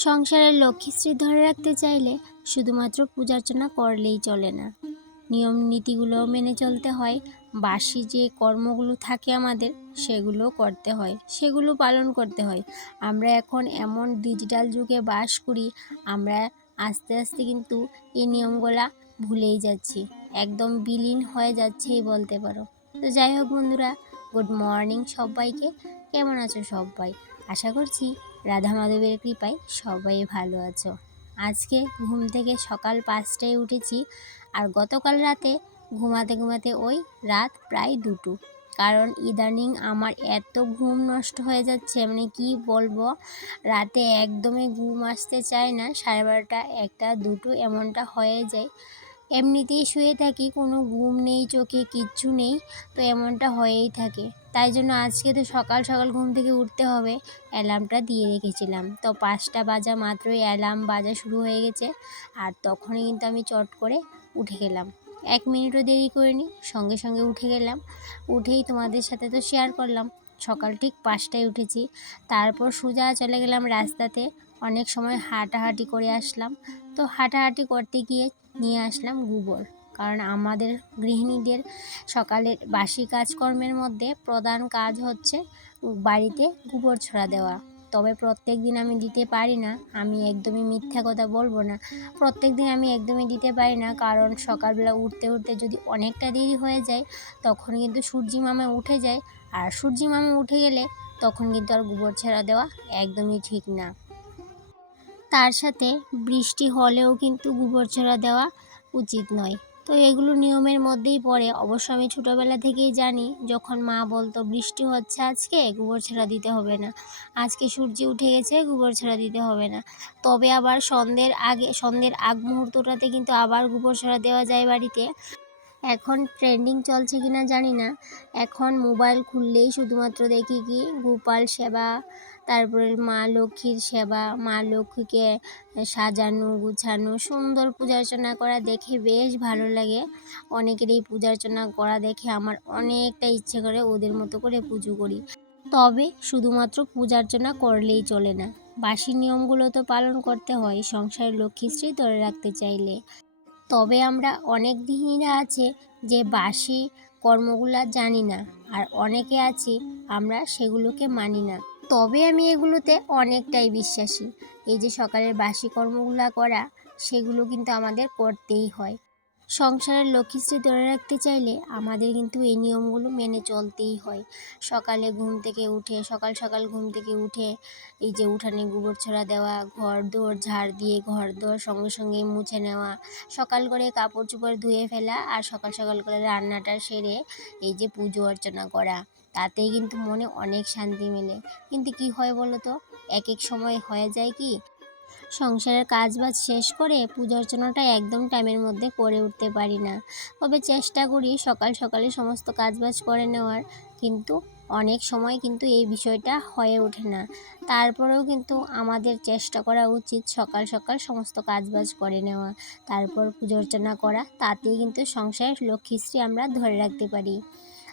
সংসারের লক্ষ্মীশ্রী ধরে রাখতে চাইলে শুধুমাত্র পূজার্চনা করলেই চলে না। নিয়ম নীতিগুলো মেনে চলতে হয়। বাসি যে কর্মগুলো থাকে আমাদের, সেগুলো করতে হয়। সেগুলো পালন করতে হয়। আমরা এখন এমন ডিজিটাল যুগে বাস করি, আমরা আস্তে আস্তে কিন্তু এই নিয়মগুলা ভুলেই যাচ্ছি। একদম বিলীন হয়ে যাচ্ছেই বলতে পারো। তো যাই হোক বন্ধুরা, গুড মর্নিং সবাইকে। কেমন আছো সবাই? আশা করছি রাধা মাধবের কৃপায় সবাই ভালো আছো। আজকে ঘুম থেকে সকাল পাঁচটায় উঠেছি আর গতকাল রাতে ঘুমাতে ঘুমাতে ওই রাত প্রায় দুটো। কারণ ইদানিং আমার এত ঘুম নষ্ট হয়ে যাচ্ছে মানে কি বলব? রাতে একদমই ঘুম আসতে চায় না, সাড়ে বারোটা, একটা, দুটো এমনটা হয়ে যায়। এমনিতেই শুয়ে থাকি, কোনো ঘুম নেই, চোখে কিচ্ছু নেই, তো এমনটা হয়েই থাকে। তাই জন্য আজকে তো সকাল সকাল ঘুম থেকে উঠতে হবে। অ্যালার্মটা দিয়ে রেখেছিলাম। তো পাঁচটা বাজা মাত্রই অ্যালার্ম বাজা শুরু হয়ে গেছে। আর তখনই কিন্তু আমি চট করে উঠে গেলাম। এক মিনিটও দেরি করিনি, সঙ্গে সঙ্গে উঠে গেলাম। উঠেই তোমাদের সাথে তো শেয়ার করলাম। সকাল ঠিক পাঁচটায় উঠেছি। তারপর সোজা চলে গেলাম রাস্তাতে। অনেক সময় হাঁটাহাঁটি করে আসলাম। তো হাঁটাহাঁটি করতে গিয়ে নিয়ে আসলাম গোবর। কারণ আমাদের গৃহিণীদের সকালের বাসি কাজকর্মের মধ্যে প্রধান কাজ হচ্ছে বাড়িতে গোবর ছড়া দেওয়া। তবে প্রত্যেক দিন আমি দিতে পারি না, আমি একদমই মিথ্যা কথা বলব না। প্রত্যেক দিন আমি একদমই দিতে পারি না, কারণ সকালবেলা উঠতে উঠতে যদি অনেকটা দেরি হয়ে যায়, তখন কিন্তু সূর্যি মামা উঠে যায়। আর সূর্যি মামা উঠে গেলে তখন কিন্তু আর গোবর ছাড়া দেওয়া একদমই ঠিক না। তার সাথে বৃষ্টি হলেও কিন্তু গোবর ছড়া দেওয়া উচিত নয়। তো এগুলো নিয়মের মধ্যেই পড়ে। অবশ্য আমি ছোটোবেলা থেকেই জানি, যখন মা বলতো, বৃষ্টি হচ্ছে আজকে, গোবর ছাড়া দিতে হবে না। আজকে সূর্য উঠে গেছে, গোবর ছাড়া দিতে হবে না। তবে আবার সন্ধ্যের আগে, সন্ধ্যের আগ মুহূর্তটাতে কিন্তু আবার গোবর ছাড়া দেওয়া যায় বাড়িতে। এখন ট্রেন্ডিং চলছে কি না জানি না। এখন মোবাইল খুললেই শুধুমাত্র দেখি কি গোপাল সেবা, তারপরে মা লক্ষ্মীর সেবা, মা লক্ষ্মীকে সাজানো, গুছানো, সুন্দর পূজা অর্চনা করা দেখে বেশ ভালো লাগে। অনেকের এই পূজা অর্চনা করা দেখে আমার অনেকটা ইচ্ছে করে ওদের মতো করে পুজো করি। তবে শুধুমাত্র পূজা অর্চনা করলেই চলে না। বাসি নিয়মগুলো তো পালন করতে হয়, সংসারের লক্ষ্মীশ্রী ধরে রাখতে চাইলে। তবে আমরা অনেক গৃহিণীরা আছে যে বাসি কর্মগুলা জানি না, আর অনেকে আছি আমরা সেগুলোকে মানি না। তবে আমি এগুলোতে অনেকটাই বিশ্বাসী। এই যে সকালের বাসি কর্মগুলা করা, সেগুলো কিন্তু আমাদের করতেই হয়। সংসারের লক্ষ্মীশ্রী ধরে রাখতে চাইলে আমাদের কিন্তু এই নিয়মগুলো মেনে চলতেই হয়। সকালে ঘুম থেকে উঠে, সকাল সকাল ঘুম থেকে উঠে এই যে উঠানে গোবর ছড়া দেওয়া, ঘর দোর ঝাড় দিয়ে ঘর দোর সঙ্গে সঙ্গে মুছে নেওয়া, সকাল করে কাপড় চোপড় ধুয়ে ফেলা আর সকাল সকাল করে রান্নাটা সেরে এই যে পুজো অর্চনা করা, তাতেই কিন্তু মনে অনেক শান্তি মেলে। কিন্তু কি হয় বলো তো? এক এক সময় হয়ে যায় কি সংসারের কাজ বাজ শেষ করে পূজা অর্চনাটা একদম টাইমের মধ্যে করে উঠতে পারি না। তবে চেষ্টা করি সকাল সকালে সমস্ত কাজ বাজ করে নেওয়ার। কিন্তু অনেক সময় কিন্তু এই বিষয়টা হয়ে ওঠে না। তারপরেও কিন্তু আমাদের চেষ্টা করা উচিত সকাল সকাল সমস্ত কাজবাজ করে নেওয়া। তারপর পুজো অর্চনা করা, তাতেই কিন্তু সংসারের লক্ষ্মীশ্রী আমরা ধরে রাখতে পারি।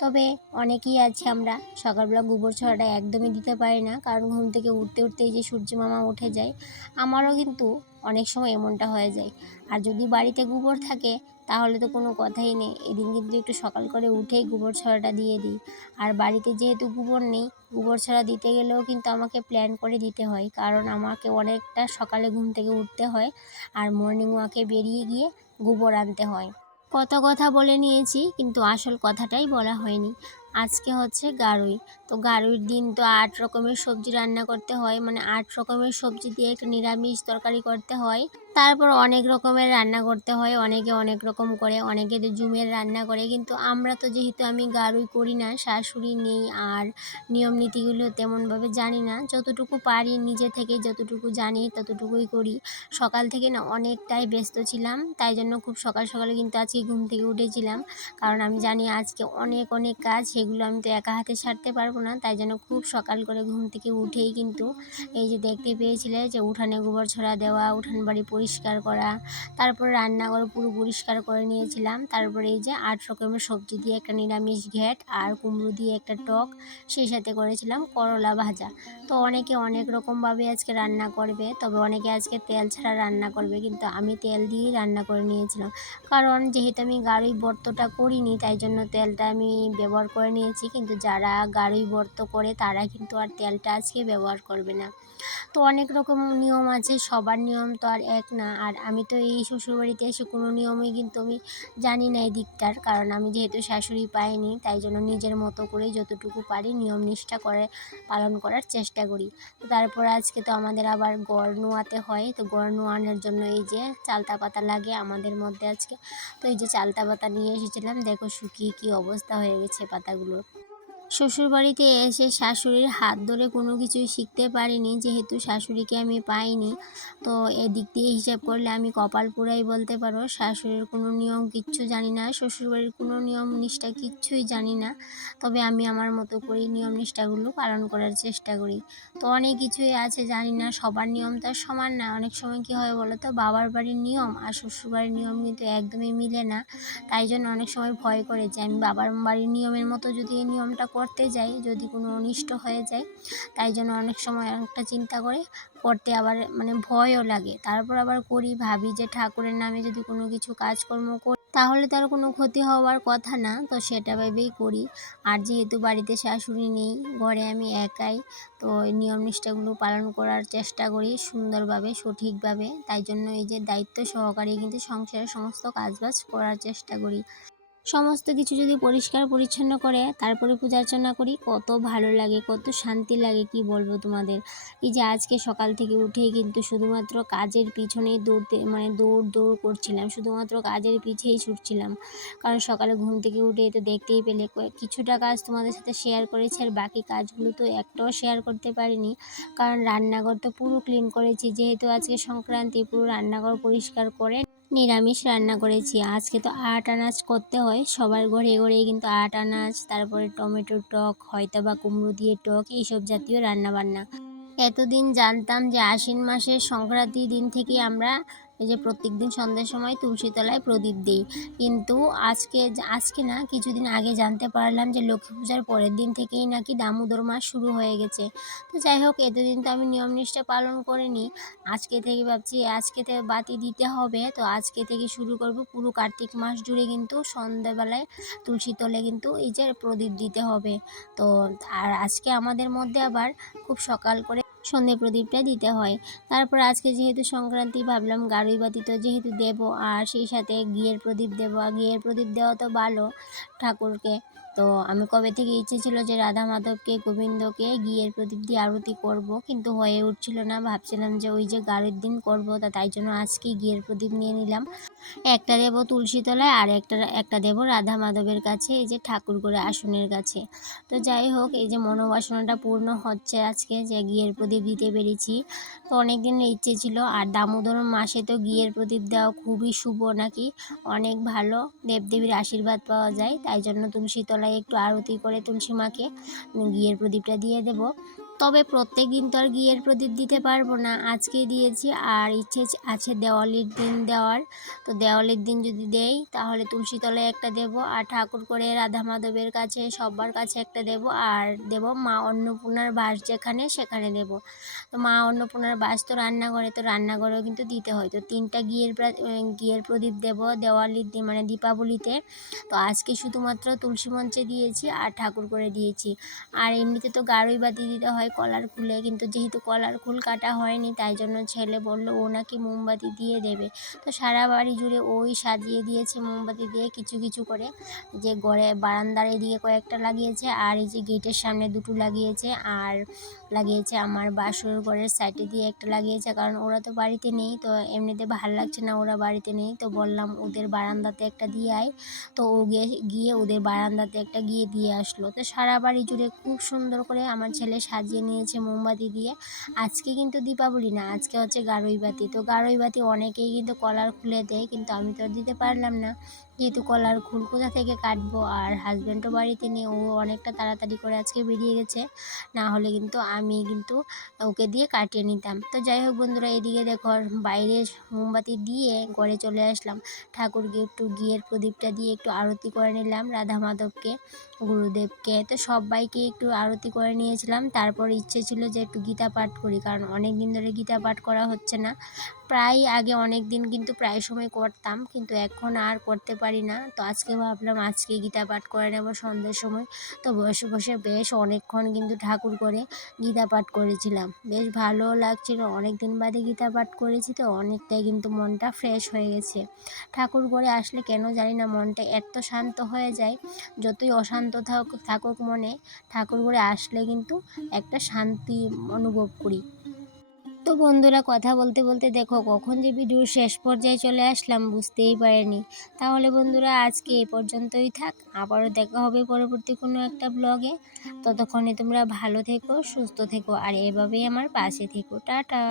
তবে অনেকেই আছে আমরা। সকালবেলা গোবর ছড়াটা একদমই দিতে পারি না, কারণ ঘুম থেকে উঠতে উঠতেই যে সূর্য মামা উঠে যায়, আমারও কিন্তু অনেক সময় এমনটা হয়ে যায়। আর যদি বাড়িতে গোবর থাকে, তাহলে তো কোনো কথাই নেই। এদিন কিন্তু একটু সকাল করে উঠেই গোবর ছড়াটা দিয়ে দিই। আর বাড়িতে যেহেতু গোবর নেই, গোবর ছড়া দিতে গেলেও কিন্তু আমাকে প্ল্যান করে দিতে হয়। কারণ আমাকে অনেকটা সকালে ঘুম থেকে উঠতে হয়, আর মর্নিং ওয়াকে বেরিয়ে গিয়ে গোবর আনতে হয়। কত কথা বলে নিয়েছি, কিন্তু আসল কথাটাই বলা হয়নি। আজকে হচ্ছে গাড়ুই তো গাড়ুইর দিন তো আট রকমের সবজি রান্না করতে হয় মানে আট রকমের সবজি দিয়ে একটা নিরামিষ তরকারি করতে হয়। তারপর অনেক রকমের রান্না করতে হয়, অনেকে অনেক রকম করে, অনেকে তো জুমের রান্না করে। কিন্তু আমরা তো যেহেতু আমি গারুই করি না, শাশুড়ি নেই আর নিয়ম নীতিগুলো তেমনভাবে জানি না, যতটুকু পারি নিজে থেকে যতটুকু জানি ততটুকুই করি। সকাল থেকে না অনেকটাই ব্যস্ত ছিলাম, তাই জন্য খুব সকাল সকালে কিন্তু আজকে ঘুম থেকে উঠেছিলাম। কারণ আমি জানি আজকে অনেক অনেক কাজ, সেগুলো আমি তো একা হাতে সারতে পারব না, তাই জন্য খুব সকাল করে ঘুম থেকে উঠেই কিন্তু এই যে দেখতে পেয়েছিলে যে উঠানে গোবর ছড়া দেওয়া, উঠান বাড়ি পরিষ্কার করা, তারপর রান্নাঘর পুরো পরিষ্কার করে নিয়েছিলাম। তারপরে এই যে আট রকমের সবজি দিয়ে একটা নিরামিষ ঘ্যাট আর কুমড়ো দিয়ে একটা টক, সেই সাথে করেছিলাম করলা ভাজা। তো অনেকে অনেক রকমভাবে আজকে রান্না করবে, তবে অনেকে আজকে তেল ছাড়া রান্না করবে, কিন্তু আমি তেল দিয়েই রান্না করে নিয়েছিলাম। কারণ যেহেতু আমি গাড়ি বর্তটা করিনি, তাই জন্য তেলটা আমি ব্যবহার করে নিয়েছি, কিন্তু যারা গাড়ি বর্ত করে, তারা কিন্তু আর তেলটা আজকে ব্যবহার করবে না। তো অনেক রকম নিয়ম আছে, সবার নিয়ম তো আর এক না। আর আমি তো এই শ্বশুরবাড়িতে এসে কোনো নিয়মই কিন্তু আমি জানি না এই দিকটার কারণ আমি যেহেতু শাশুড়ি পাইনি, তাই জন্য নিজের মতো করে যতটুকু পারি নিয়ম নিষ্ঠা করে পালন করার চেষ্টা করি। তো তারপর আজকে তো আমাদের আবার গড় নোয়াতে হয়। তো গড় নোয়ানোর জন্য এই যে চালতা পাতা লাগে আমাদের মধ্যে আজকে। তো এই যে চালতা পাতা নিয়ে এসেছিলাম, দেখো শুকিয়ে কী অবস্থা হয়ে গেছে পাতাগুলোর। শ্বশুরবাড়িতে এসে শাশুড়ির হাত ধরে কোনো কিছুই শিখতে পারিনি, যেহেতু শাশুড়িকে আমি পাইনি। তো এদিক দিয়ে হিসাব করলে আমি কপাল পুরাই বলতে পারো, শাশুড়ির কোনো নিয়ম কিচ্ছু জানি না, শ্বশুরবাড়ির কোনো নিয়ম নিষ্ঠা কিচ্ছুই জানি না। তবে আমি আমার মতো করে নিয়ম নিষ্ঠাগুলো পালন করার চেষ্টা করি। তো অনেক কিছুই আছে, জানি না, সবার নিয়ম তো সমান না। অনেক সময় কী হয় বলো তো, বাবার বাড়ির নিয়ম আর শ্বশুরবাড়ির নিয়ম কিন্তু একদমই মিলে না। তাই জন্য অনেক সময় ভয় করে যে আমি বাবার বাড়ির নিয়মের মতো যদি এই নিয়মটা করতে যাই, যদি কোনো অনিষ্ট হয়ে যায়, তাই জন্য অনেক সময় একটা চিন্তা করে করতে আবার মানে ভয়ও লাগে। তারপর আবার করি, ভাবি যে ঠাকুরের নামে যদি কোনো কিছু কাজকর্ম করি, তাহলে তার কোনো ক্ষতি হওয়ার কথা না, তো সেটা ভেবেই করি। আর যেহেতু বাড়িতে শাশুড়ি নেই, ঘরে আমি একাই, তো নিয়ম নিষ্ঠাগুলো পালন করার চেষ্টা করি সুন্দরভাবে, সঠিকভাবে। তাই জন্য এই যে দায়িত্ব সহকারে কিন্তু সংসারের সমস্ত কাজবাজ করার চেষ্টা করি। সমস্ত কিছু যদি পরিষ্কার পরিচ্ছন্ন করে, তারপরে পূজা অর্চনা করি, কত ভালো লাগে, কত শান্তি লাগে, কি বলব তোমাদের? এই যে আজকে সকাল থেকে উঠেই কিন্তু শুধুমাত্র কাজের পিছনেই দৌড়তে মানে দৌড় দৌড় করছিলাম, শুধুমাত্র কাজের পিছেই ছুটছিলাম। কারণ সকালে ঘুম থেকে উঠে তো দেখতেই পেলে কিছুটা কাজ তোমাদের সাথে শেয়ার করেছি, আর বাকি কাজগুলো তো একটাও শেয়ার করতে পারিনি। কারণ রান্নাঘর তো পুরো ক্লিন করেছি, যেহেতু আজকে সংক্রান্তি, পুরো রান্নাঘর পরিষ্কার করে নিরামিষ রান্না করেছি। আজকে তো আট আনাজ করতে হয়। সবার ঘরে ঘরে কিন্তু আট আনাজ, তারপরে টমেটোর টক হয়তো বা কুমড়ো দিয়ে টক, এইসব জাতীয় রান্নাবান্না। এতদিন জানতাম যে আশ্বিন মাসের সংক্রান্তির দিন থেকে আমরা এই যে প্রত্যেক দিন সন্ধ্যার সময় তুলসী তলায় প্রদীপ দিই। কিন্তু আজকে আজকে না কিছুদিন আগে জানতে পারলাম যে লক্ষ্মী পূজার পরের দিন থেকেই নাকি দামোদর মাস শুরু হয়ে গেছে। তো যাই হোক, এতদিন তো আমি নিয়ম নিষ্ঠা পালন করিনি। আজকে থেকে ভাবছি, আজকে থেকে বাতি দিতে হবে। তো আজকে থেকে শুরু করব পুরো কার্তিক মাস জুড়ে কিন্তু সন্ধ্যাবেলায় তুলসী তলে কিন্তু এই যে প্রদীপ দিতে হবে। তো আর আজকে আমাদের মধ্যে আবার খুব সকাল করে সন্ধে প্রদীপটা দিতে হয়। তারপর আজকে যেহেতু সংক্রান্তি, ভাবলাম গাড়ুই বাতি তো যেহেতু দেবো, আর সেই সাথে গিয়ের প্রদীপ দেবো। আর ঘিয়ের প্রদীপ দেওয়া তো ভালো ঠাকুরকে। তো আমি কবে থেকে ইচ্ছে ছিল যে রাধা মাধবকে, গোবিন্দকে গিয়ের প্রদীপ দিয়ে আরতি করব, কিন্তু হয়ে উঠছিল না। ভাবছিলাম যে ওই যে গাড়ির দিন করব, তা তাই জন্য আজকে গিয়ের প্রদীপ নিয়ে নিলাম। একটা দেবো তুলসী তলায় আর একটা একটা দেবো রাধা মাধবের কাছে, এই যে ঠাকুর করে আসনের কাছে। তো যাই হোক, এই যে মনোবাসনাটা পূর্ণ হচ্ছে আজকে, যে গিয়ের প্রদীপ দিতে পেরেছি। তো অনেক দিনের ইচ্ছে ছিল, আর দামোদর মাসে তো গিয়ের প্রদীপ দেওয়া খুবই শুভ নাকি? অনেক ভালো, দেবদেবীর আশীর্বাদ পাওয়া যায়, তাই জন্য তুলসী তলায় একটু আরতি করে তুলসী মাকে বিয়ের প্রদীপটা দিয়ে দেব। তবে প্রত্যেক দিন তো আর ঘিয়ের প্রদীপ দিতে পারব না। আজকে দিয়েছি, আর ইচ্ছে আছে দেওয়ালির দিন দেওয়ার। তো দেওয়ালির দিন যদি দেই, তাহলে তুলসী তলায় একটা দেব, আর ঠাকুর করে রাধা মাধবের কাছে সবার কাছে একটা দেব, আর দেব মা অন্নপূর্ণার বাস যেখানে, সেখানে দেব। তো মা অন্নপূর্ণার বাস তো রান্নাঘরে, তো রান্নাঘরেও কিন্তু দিতে হয়। তো তিনটা ঘিয়ের প্রা- ঘিয়ের প্রদীপ দেব, দেওয়ালির দিন মানে দীপাবলিতে। তো আজকে শুধুমাত্র তুলসী মঞ্চে দিয়েছি, আর ঠাকুর করে দিয়েছি। আর এমনিতে তো গাড়ুই বাতি দিতে হয় কলার খুলে কিন্তু যেহেতু কলার ফুল কাটা হয়নি, তাই জন্য ছেলে বলল, ও নাকি মোমবাতি দিয়ে দেবে। তো সারা বাড়ি জুড়ে ওই সাজিয়ে দিয়েছে মোমবাতি দিয়ে কিছু কিছু করে। যে গড়ে বারান্দার এদিকে কয়েকটা লাগিয়েছে, আর এই যে গেটের সামনে দুটো লাগিয়েছে, আর লাগিয়েছে আমার বাসুর ঘরের সাইডে দিয়ে একটা লাগিয়েছে। কারণ ওরা তো বাড়িতে নেই, তো এমনিতে ভালো লাগছে না ওরা বাড়িতে নেই। তো বললাম, ওদের বারান্দাতে একটা দিয়ে আয়। তো ও গিয়ে গিয়ে ওদের বারান্দাতে একটা গিয়ে দিয়ে আসলো। তো সারা বাড়ি জুড়ে খুব সুন্দর করে আমার ছেলে সাজিয়ে নিয়েছে মোমবাতি দিয়ে। আজকে কিন্তু দীপাবলি না, আজকে হচ্ছে গারোই বাতি। তো গারোই বাতি অনেকেই কিন্তু কলার খুলে দেয়, কিন্তু আমি তো দিতে পারলাম না। যেহেতু কলার খুল কোথা থেকে কাটবো? আর হাজব্যান্ডও বাড়িতে নেই, ও অনেকটা তাড়াতাড়ি করে আজকে বেরিয়ে গেছে। না হলে কিন্তু আমি কিন্তু ওকে দিয়ে কাটিয়ে নিতাম। তো যাই হোক বন্ধুরা, এদিকে দেখো বাইরে মোমবাতি দিয়ে ঘরে চলে আসলাম। ঠাকুরকে একটু গিয়ের প্রদীপটা দিয়ে একটু আরতি করে নিলাম রাধা মাধবকে, গুরুদেবকে। তো সবাইকে একটু আরতি করে নিয়েছিলাম। তারপর ইচ্ছে ছিল যে একটু গীতা পাঠ করি, কারণ অনেক দিন ধরে গীতা পাঠ করা হচ্ছে না। প্রায় আগে অনেক দিন কিন্তু প্রায় সময় করতাম, কিন্তু এখন আর করতে পারি না। তো আজকে ভাবলাম আজকে গীতা পাঠ করে নেব সন্ধ্যের সময়। তো বসে বসে বেশ অনেকক্ষণ কিন্তু ঠাকুর করে গীতা পাঠ করেছিলাম। বেশ ভালো লাগছিল অনেক দিন বাদে গীতা পাঠ করেছি তো অনেকটাই কিন্তু মনটা ফ্রেশ হয়ে গেছে। ঠাকুর করে আসলে কেন জানি না, মনটা এত শান্ত হয়ে যায়, যতই অশান্ত থাকুক থাকুক মনে, ঠাকুর করে আসলে কিন্তু একটা শান্তি অনুভব করি। তো বন্ধুরা কথা বলতে বলতে দেখো কখন যে ভিডিও শেষ পর্যায়ে চলে আসলাম বুঝতেই পারিনি। তাহলে বন্ধুরা আজকে এই পর্যন্তই থাক। আবারও দেখা হবে পরবর্তী কোনো একটা ব্লগে ততক্ষণে তোমরা ভালো থেকো, সুস্থ থেকো, আর এভাবেই আমার পাশে থেকো। টাটা।